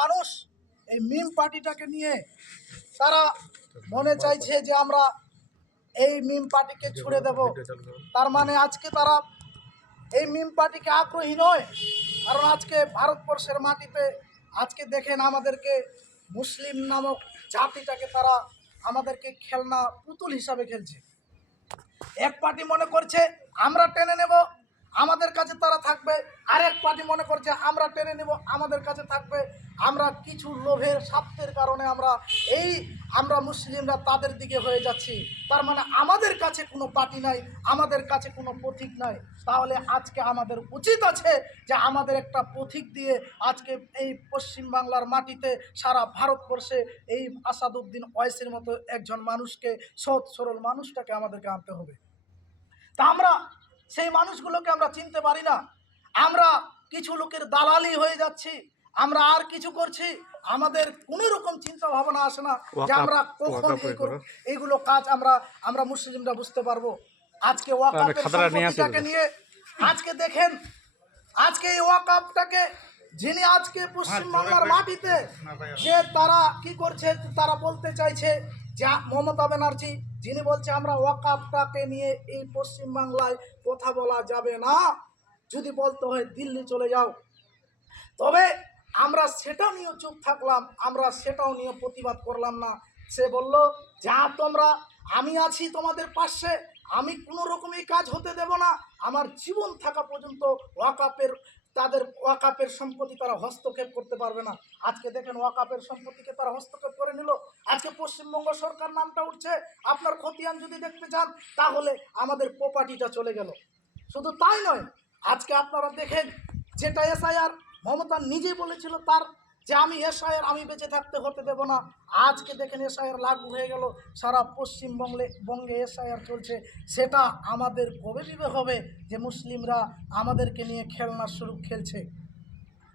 মানুষ এই মিম পার্টিটাকে নিয়ে তারা মনে চাইছে যে আমরা এই মিম পার্টিকে ছুড়ে দেব। তার মানে আজকে তারা এই মিম পার্টিকে আগ্রহী নয়, কারণ আজকে ভারতবর্ষের মাটিতে আজকে দেখেন আমাদেরকে মুসলিম নামক জাতিটাকে তারা আমাদেরকে খেলনা পুতুল হিসাবে খেলছে। এক পার্টি মনে করছে আমরা টেনে নেব, আমাদের কাছে তারা থাকবে, আরেক পার্টি মনে করছে আমরা টেনে নেব, আমাদের কাছে থাকবে। আমরা কিছু লোভের স্বার্থের কারণে আমরা মুসলিমরা তাদের দিকে হয়ে যাচ্ছি। তার মানে আমাদের কাছে কোনো পার্টি নাই, আমাদের কাছে কোনো প্রতীক নাই। তাহলে আজকে আমাদের উচিত আছে যে আমাদের একটা প্রতীক দিয়ে আজকে এই পশ্চিমবাংলার মাটিতে সারা ভারতবর্ষে এই আসাদুদ্দিন ওয়াইসির মতো একজন মানুষকে, সৎ সরল মানুষটাকে আমাদেরকে আনতে হবে। তা আমরা সেই মানুষগুলোকে আমরা চিনতে পারি না, আমরা কিছু লোকের দালালি হয়ে যাচ্ছি, আমরা আর কিছু করছি, আমাদের কোনো রকম চিন্তা ভাবনা আসে না যে আমরা কখন এইগুলো কাজ আমরা মুসলিমরা বুঝতে পারবো। আজকে ওয়াকাফের সম্পত্তিটাকে নিয়ে আজকে দেখেন, আজকে এই ওয়াকাফটাকে যিনি আজকে পশ্চিমবাংলার মাটিতে যে তারা কি করছে, তারা বলতে চাইছে যে মমতা ব্যানার্জি যিনি বলছে আমরা ওয়াকাফটাকে নিয়ে এই পশ্চিমবাংলায় কথা বলা যাবে না, যদি বলতে হয় দিল্লি চলে যাও। তবে আমরা সেটা নিয়ে চুপ থাকলাম, আমরা সেটাও নিয়ে প্রতিবাদ করলাম না। সে বলল যা তোমরা, আমি আছি তোমাদের পাশে, আমি কোনো রকমই কাজ হতে দেব না, আমার জীবন থাকা পর্যন্ত তাদের ওয়াকাফের সম্পত্তি তারা হস্তক্ষেপ করতে পারবে না। আজকে দেখেন ওয়াকাফের সম্পত্তিকে তারা হস্তক্ষেপ করে নিল। আজকে পশ্চিমবঙ্গ সরকার নামটা উঠছে, আপনার খতিয়ান যদি দেখতে চান তাহলে আমাদের প্রপার্টিটা চলে গেল। শুধু তাই নয়, আজকে আপনারা দেখেন যেটা এসআইআর মমতা নিজেই বলেছিল তার যে আমি এসআইআর আমি বেঁচে থাকতে হতে দেব না, আজকে দেখেন এসআইআর লাগু হয়ে গেল, সারা পশ্চিমবঙ্গে এসআইআর চলছে। সেটা আমাদের কবে বিবেক হবে যে মুসলিমরা আমাদেরকে নিয়ে খেলনা শুরু খেলছে?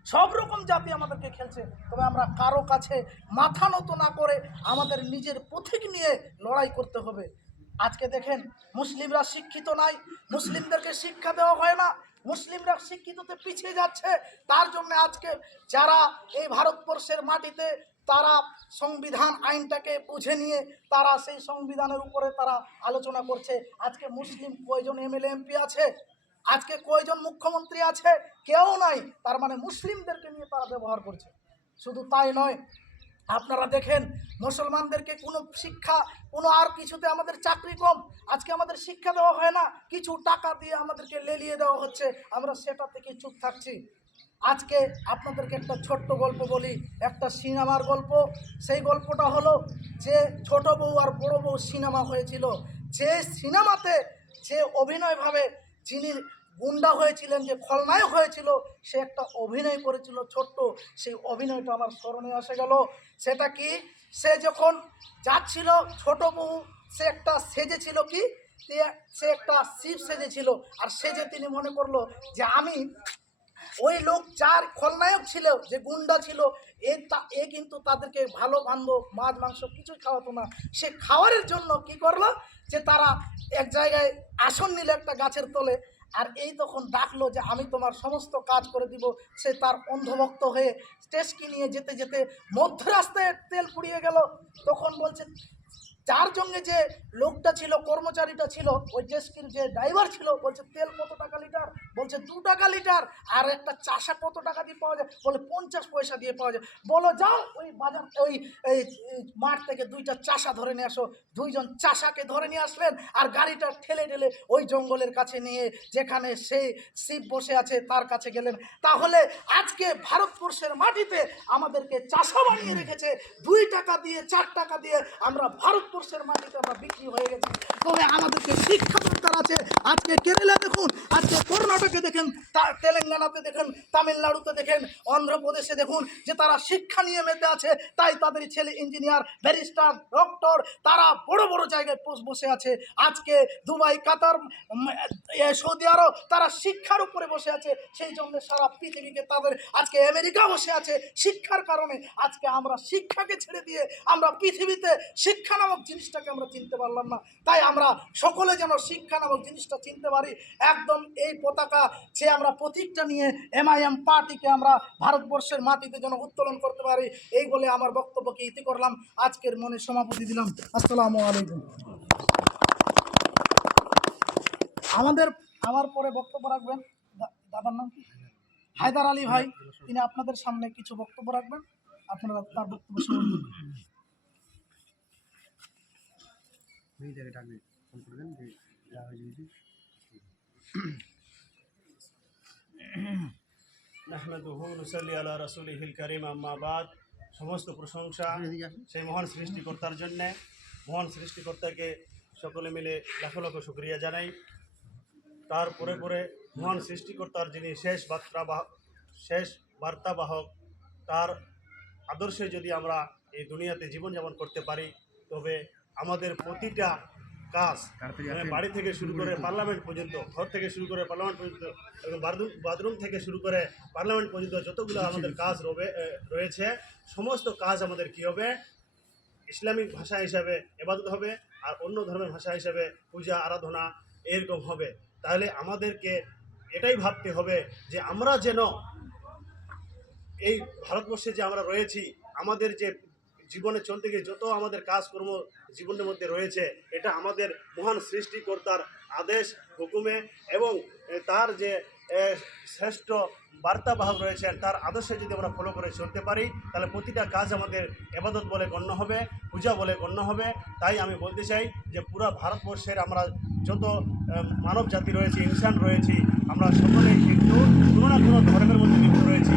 সব রকম জাতি আমাদেরকে খেলছে, তবে আমরা কারো কাছে মাথা নত না করে আমাদের নিজের পথিক নিয়ে লড়াই করতে হবে। আজকে দেখেন মুসলিমরা শিক্ষিত নাই, মুসলিমদেরকে শিক্ষা দেওয়া হয় না, মুসলিমরা শিক্ষিততে পিছিয়ে যাচ্ছে। তার জন্য আজকে যারা এই ভারতবর্ষের মাটিতে তারা সংবিধান আইনটাকে বুঝে নিয়ে তারা সেই সংবিধানের উপরে তারা আলোচনা করছে। আজকে মুসলিম কয়জন এমএলএ এমপি আছে, আজকে কয়জন মুখ্যমন্ত্রী আছে? কেউ নাই। তার মানে মুসলিমদেরকে নিয়ে তারা ব্যবহার করছে। শুধু তাই নয়, আপনারা দেখেন মুসলমানদেরকে কোনো শিক্ষা, কোনো আর কিছুতে আমাদের চাকরি কম, আজকে আমাদের শিক্ষা দেওয়া হয় না, কিছু টাকা দিয়ে আমাদেরকে লেলিয়ে দেওয়া হচ্ছে, আমরা সেটা থেকে চুপ থাকছি। আজকে আপনাদেরকে একটা ছোট্ট গল্প বলি, একটা সিনেমার গল্প। সেই গল্পটা হলো যে ছোট বউ আর বড় বউ সিনেমা হয়েছিল। যে সিনেমাতে যে অভিনয়ভাবে যিনি গুন্ডা হয়েছিলেন, যে খলনায়ক হয়েছিল, সে একটা অভিনয় করেছিল ছোট্ট, সেই অভিনয়টা আমার স্মরণে এসে গেল। সেটা কি, সে যখন যাচ্ছিল ছোট বউ, সে একটা সেজেছিল কি, সে একটা শিব সেজেছিল, আর সেজে তিনি মনে করলো যে আমি ওই লোক যার খলনায়ক ছিল, যে গুন্ডা ছিল, এ কিন্তু তাদেরকে ভালো বান্ধব মাছ মাংস কিছুই খাওয়াতো না। সে খাওয়ারের জন্য কি করলো, যে তারা এক জায়গায় আসন নিল একটা গাছের তলে, আর এই তখন ডাকলো যে আমি তোমার সমস্ত কাজ করে দিব। সে তার অন্ধভক্ত হয়ে স্টেজকে নিয়ে যেতে যেতে মধ্য রাস্তায় তেল পুড়িয়ে গেল। তখন বলছে যার সঙ্গে যে লোকটা ছিল, কর্মচারীটা ছিল, ওই জেসকির যে ড্রাইভার ছিল, বলছে তেল কত টাকা লিটার? বলছে 2 টাকা লিটার। আর একটা চাষা কত টাকা দিয়ে পাওয়া যায়? বলে 50 পয়সা দিয়ে পাওয়া যায়। বলো যাও ওই বাজার এই মাঠ থেকে 2টা চাষা ধরে নিয়ে আসো। 2জন চাষাকে ধরে নিয়ে আসলেন, আর গাড়িটা ঠেলে ঠেলে ওই জঙ্গলের কাছে নিয়ে যেখানে সেই শিব বসে আছে তার কাছে গেলেন। তাহলে আজকে ভারতবর্ষের মাটিতে আমাদেরকে চাষা বানিয়ে রেখেছে। 2 টাকা দিয়ে 4 টাকা দিয়ে আমরা ভারতবর্ষের মাটিতে আমরা বিক্রি হয়ে গেছি। তবে আমাদেরকে শিক্ষা দরকার আছে। আজকে কেরালা দেখুন, আজকে কর্ণাটকে দেখেন, তেলেঙ্গানাতে দেখেন, তামিলনাড়ুতে দেখেন, অন্ধ্রপ্রদেশে দেখুন, যে তারা শিক্ষা নিয়ে মেতে আছে। তাই তাদের ছেলে ইঞ্জিনিয়ার, ব্যারিস্টার, ডক্টর, তারা বড় বড় জায়গায় বসে আছে। আজকে দুবাই, কাতার, সৌদি আরব, তারা শিক্ষার উপরে বসে আছে। সেই জন্য সারা পৃথিবীকে তাদের আজকে আমেরিকা বসে আছে শিক্ষার কারণে। আজকে আমরা শিক্ষাকে ছেড়ে দিয়ে আমরা পৃথিবীতে শিক্ষা নামক নামক জিনিসটাকে আমরা চিনতে পারলাম না। তাই আমরা সকলে যেন শিক্ষা নামক জিনিসটা চিনতে পারি। একদম এই পতাকা যে আমরা প্রতীকটা নিয়ে MIM পার্টিকে আমরা ভারতবর্ষের মাটিতে যেন উত্তোলন করতে পারি, এই বলে আমার বক্তব্যকে ইতি করলাম। আজকের মনে সমাপতি দিলাম। আসসালামু আলাইকুম। আমার পরে বক্তব্য রাখবেন দাদার নাম কি? হায়দার আলী ভাই। তিনি আপনাদের সামনে কিছু বক্তব্য রাখবেন, আপনারা তার বক্তব্য শুনুন। নাহমাদুহু নুসাল্লি আলা রাসূলিহিল কারীম, আম্মা বাদ। সমস্ত প্রশংসা সেই মহান সৃষ্টিকর্তার জন্যে। মহান সৃষ্টিকর্তাকে সকলে মিলে লাখ লাখ শুকরিয়া জানাই। তারপরে পরে মহান সৃষ্টিকর্তার যিনি শেষ বার্তাবাহক, তার আদর্শে যদি আমরা এই দুনিয়াতে জীবনযাপন করতে পারি, তবে আমাদের প্রতিটা কাজ, মানে বাড়ি থেকে শুরু করে পার্লামেন্ট পর্যন্ত, ঘর থেকে শুরু করে পার্লামেন্ট পর্যন্ত, এবং বাথরুম থেকে শুরু করে পার্লামেন্ট পর্যন্ত যতগুলো আমাদের কাজ রয়েছে, সমস্ত কাজ আমাদের কী হবে? ইসলামিক ভাষা হিসাবে ইবাদত হবে, আর অন্য ধর্মের ভাষা হিসাবে পূজা আরাধনা এরকম হবে। তাহলে আমাদেরকে এটাই ভাবতে হবে যে আমরা যেন এই ভারতবর্ষে যে আমরা রয়েছি, আমাদের যে জীবনে চলতে গিয়ে যত আমাদের কাজকর্ম জীবনের মধ্যে রয়েছে, এটা আমাদের মহান সৃষ্টিকর্তার আদেশ হুকুমে এবং তার যে শ্রেষ্ঠ বার্তাবাহক রয়েছেন তার আদর্শে যদি আমরা ফলো করে চলতে পারি, তাহলে প্রতিটা কাজ আমাদের ইবাদত বলে গণ্য হবে, পূজা বলে গণ্য হবে। তাই আমি বলতে চাই যে পুরো ভারতবর্ষের আমরা যত মানব জাতি রয়েছে, ইনসান রয়েছি, আমরা সকলেই কিন্তু কোনো না কোনো ধর্মের মধ্যে লিপ্ত রয়েছি।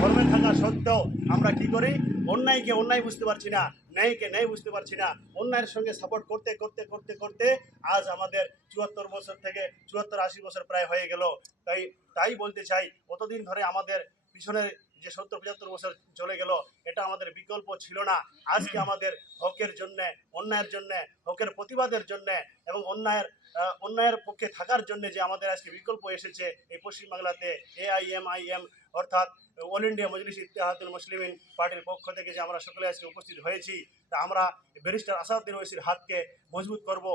ধর্মে থাকা সত্ত্বেও আমরা কি করি? অন্যায়কে অন্যায় বুঝতে পারছি না, ন্যায়কে ন্যায় বুঝতে পারছি না। অন্যায়ের সঙ্গে সাপোর্ট করতে করতে করতে করতে আজ আমাদের 74 বছর থেকে 74-80 বছর প্রায় হয়ে গেল। তাই বলতে চাই, অতদিন ধরে আমাদের পিছনে যে 70-75 বছর চলে গেল, এটা আমাদের বিকল্প ছিল না। আজকে আমাদের হকের জন্যে, অন্যায়ের জন্যে, হকের প্রতিবাদের জন্যে এবং অন্যায়ের পক্ষে থাকার জন্য যে আমাদের আজকে বিকল্প এসেছে এই পশ্চিমবাংলাতে AIMIM অর্থাৎ অল ইন্ডিয়া মজলিস ইত্তেহাদুল মুসলিমিন পার্টির পক্ষ থেকে যে আমরা সকলে আজকে উপস্থিত হয়েছি, তা আমরা ব্যারিস্টার আসাদউদ্দিন ওয়াইসির হাতকে মজবুত করব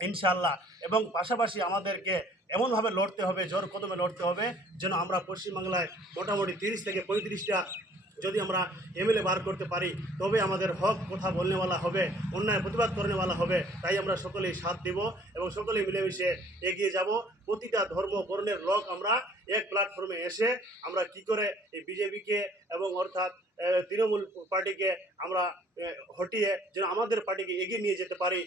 ইনশাআল্লাহ। এবং পাশাপাশি আমাদেরকে এমনভাবে লড়তে হবে, জোর কদমে লড়তে হবে, যেন আমরা পশ্চিমবাংলায় মোটামুটি 30 থেকে 35টা যদি আমরা MLA বার করতে পারি, তবে আমাদের হক কথা বলনেওয়ালা হবে, অন্যায় প্রতিবাদ করনেওয়ালা হবে। তাই আমরা সকলেই সাথ দেব এবং সকলেই মিলেমিশে এগিয়ে যাব। প্রতিটা ধর্ম বর্ণের লোক আমরা এক প্ল্যাটফর্মে এসে আমরা কি করে এই বিজেপিকে এবং অর্থাৎ তৃণমূল পার্টিকে আমরা হটিয়ে যেন আমাদের পার্টিকে এগিয়ে নিয়ে যেতে পারি,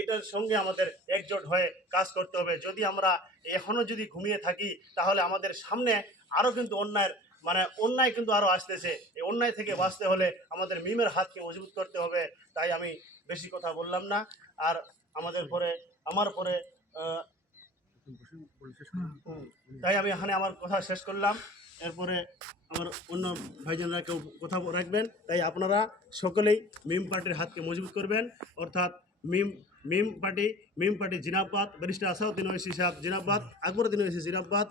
এটার সঙ্গে আমাদের একজোট হয়ে কাজ করতে হবে। যদি আমরা এখনও যদি ঘুমিয়ে থাকি, তাহলে আমাদের সামনে আরও কিন্তু অন্যায় কিন্তু আরও আসতেছে। এই অন্যায় থেকে বাঁচতে হলে আমাদের মিমের হাতকে মজবুত করতে হবে। তাই আমি বেশি কথা বললাম না, আর আমার পরে তাই আমি এখানে আমার কথা শেষ করলাম। এরপরে আমার অন্য ভাইজানরা কেউ কথা রাখবেন। তাই আপনারা সকলেই মিম পার্টির হাতকে মজবুত করবেন, অর্থাৎ মিম পার্টি জিনাবাদ, ব্যারিস্টার আসাদউদ্দিন ওয়াইসি সাহেব জিনাবাদ, আকবরউদ্দিন ওয়াইসি জিনাবাদ,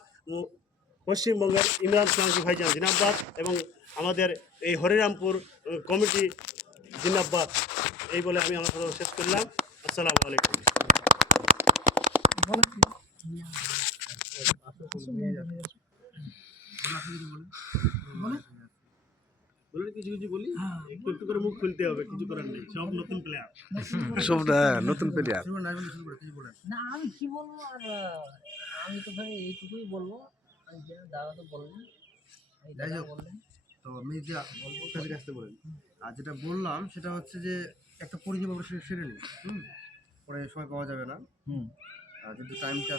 পশ্চিমবঙ্গের ইমরান সোলাঙ্কি ভাইজান জিনাবাদ এবং আমাদের এই হরিরামপুর কমিটি জিনাবাদ। এই বলে আমি আমার কথা শেষ করলাম। আসসালামু আলাইকুম। কিছু বলি, একটু একটু করে মুখ খুলতে হবে, কিছু করার নেই, সব নতুন প্লেয়ার, নতুন প্লেয়ার। না আমি কি বলবো, আর আমি তো ভাই এইটুকুই বলবো, দাদা তো বললেন, বললেন তো আমি যে আসতে বলেন, আর যেটা বললাম সেটা হচ্ছে যে একটা পরিচয় সেরে নিই, পরে সময় পাওয়া যাবে না, আর যদি টাইমটা